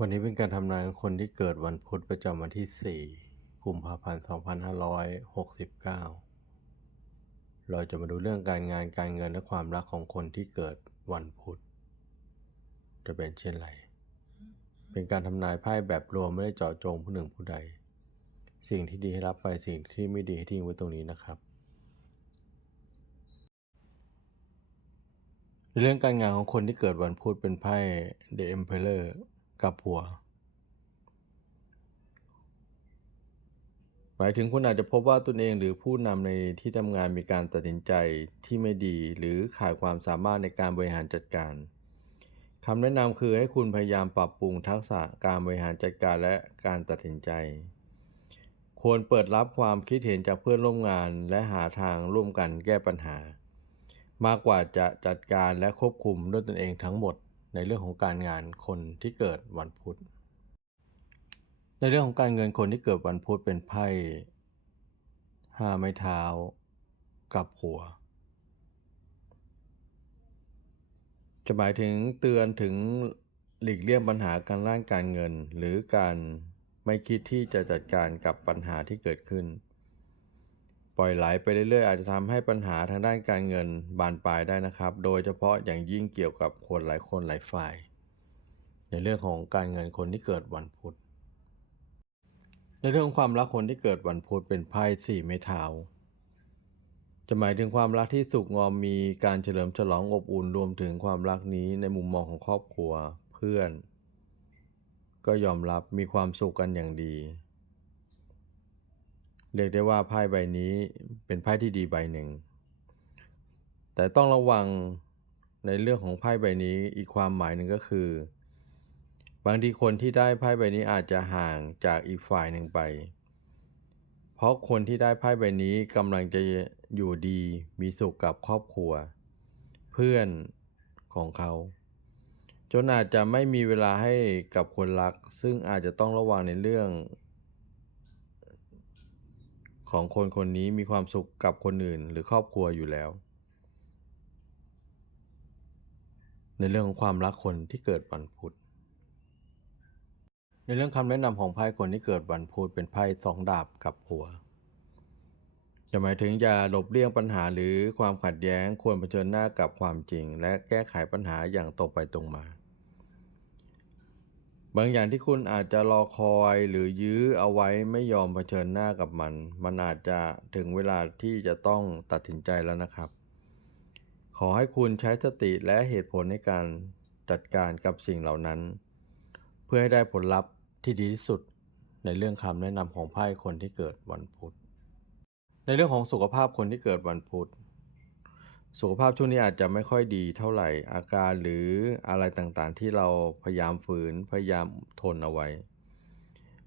วันนี้เป็นการทำนายของคนที่เกิดวันพุธประจำวันที่ 4 กุมภาพันธ์ 2569 เราจะมาดูเรื่องการงานการเงินและความรักของคนที่เกิดวันพุธ จะเป็นเช่นไร เป็นการทำนายไพ่แบบรวมไม่ได้เจาะจงผู้หนึ่งผู้ใด สิ่งที่ดีให้รับไปสิ่งที่ไม่ดีให้ทิ้งไว้ตรงนี้นะครับ เรื่องการงานของคนที่เกิดวันพุธเป็นไพ่ The Emperor กับหัว หมายถึงคุณอาจจะพบว่าตนเองหรือผู้นำในที่ทำงานมีการตัดสินใจที่ไม่ดีหรือขาดความสามารถในการบริหารจัดการคำแนะนำคือให้คุณพยายามปรับปรุงทักษะการบริหารจัดการและการตัดสินใจ ควรเปิดรับความคิดเห็นจากเพื่อนร่วมงาน และหาทางร่วมกันแก้ปัญหา มากกว่าจะจัดการและควบคุมด้วยตนเองทั้งหมด ในเรื่องของการงานคนที่เกิดวันพุธ ในเรื่องของการเงินคนที่เกิดวันพุธเป็นไพ่ห้าไม้เท้ากับหัว จะหมายถึงเตือนถึงหลีกเลี่ยงปัญหาการร่างการเงิน หรือการไม่คิดที่จะจัดการกับปัญหาที่เกิดขึ้น ปล่อยไหลไปเรื่อยๆอาจจะทำให้ปัญหาทางด้านการเงินบานปลายได้นะครับ โดยเฉพาะอย่างยิ่งเกี่ยวกับคนหลายคนหลายฝ่าย ในเรื่องของการเงินคนที่เกิดวันพุธ ในเรื่องของความรักคนที่เกิดวันพุธเป็นไพ่สี่ไม้เท้าจะหมายถึงความรักที่สุขงอมมีการเฉลิมฉลองอบอุ่นรวมถึงความรักนี้ในมุมมองของครอบครัวเพื่อน ก็ยอมรับมีความสุขกันอย่างดี เรียกได้ว่าไพ่ใบนี้เป็นไพ่ที่ดีใบหนึ่ง แต่ต้องระวังในเรื่องของไพ่ใบนี้อีกความหมายหนึ่งก็คือ บางทีคนที่ได้ไพ่ใบนี้อาจจะห่างจากอีกฝ่ายหนึ่งไป เพราะคนที่ได้ไพ่ใบนี้กำลังจะอยู่ดีมีสุขกับครอบครัว เพื่อนของเขา จนอาจจะไม่มีเวลาให้กับคนรัก ซึ่งอาจจะต้องระวังในเรื่อง ของคนคนนี้มีความสุขกับคนอื่นหรือครอบครัวอยู่แล้ว ในเรื่องของความรักคนที่เกิดวันพุธในเรื่องคำแนะนำของไพ่คนที่เกิดวันพุธเป็นไพ่สองดาบกับหัวจะหมายถึงอย่าหลบเลี่ยงปัญหาหรือความขัดแย้งควรเผชิญหน้ากับความจริง และแก้ไขปัญหาอย่างตรงไปตรงมา บางอย่างที่คุณอาจจะรอคอยหรือยื้อเอาไว้ไม่ยอมเผชิญหน้ากับมัน มันอาจจะถึงเวลาที่จะต้องตัดสินใจแล้วนะครับ ขอให้คุณใช้สติและเหตุผลในการจัดการกับสิ่งเหล่านั้น เพื่อให้ได้ผลลัพธ์ที่ดีที่สุดในเรื่องคำแนะนำของไพ่คนที่เกิดวันพุธ ในเรื่องของสุขภาพคนที่เกิดวันพุธ สุขภาพช่วงนี้อาจจะไม่ค่อยดีเท่าไหร่อาการหรืออะไรต่างๆ ที่เราพยายามฝืนพยายามทนเอาไว้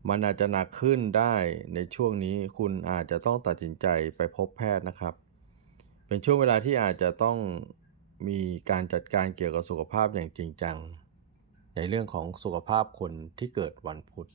มันอาจจะหนักขึ้นได้ในช่วงนี้คุณอาจจะต้องตัดสินใจไปพบแพทย์นะครับ เป็นช่วงเวลาที่อาจจะต้องมีการจัดการเกี่ยวกับสุขภาพอย่างจริงจัง ในเรื่องของสุขภาพคนที่เกิดวันพุธ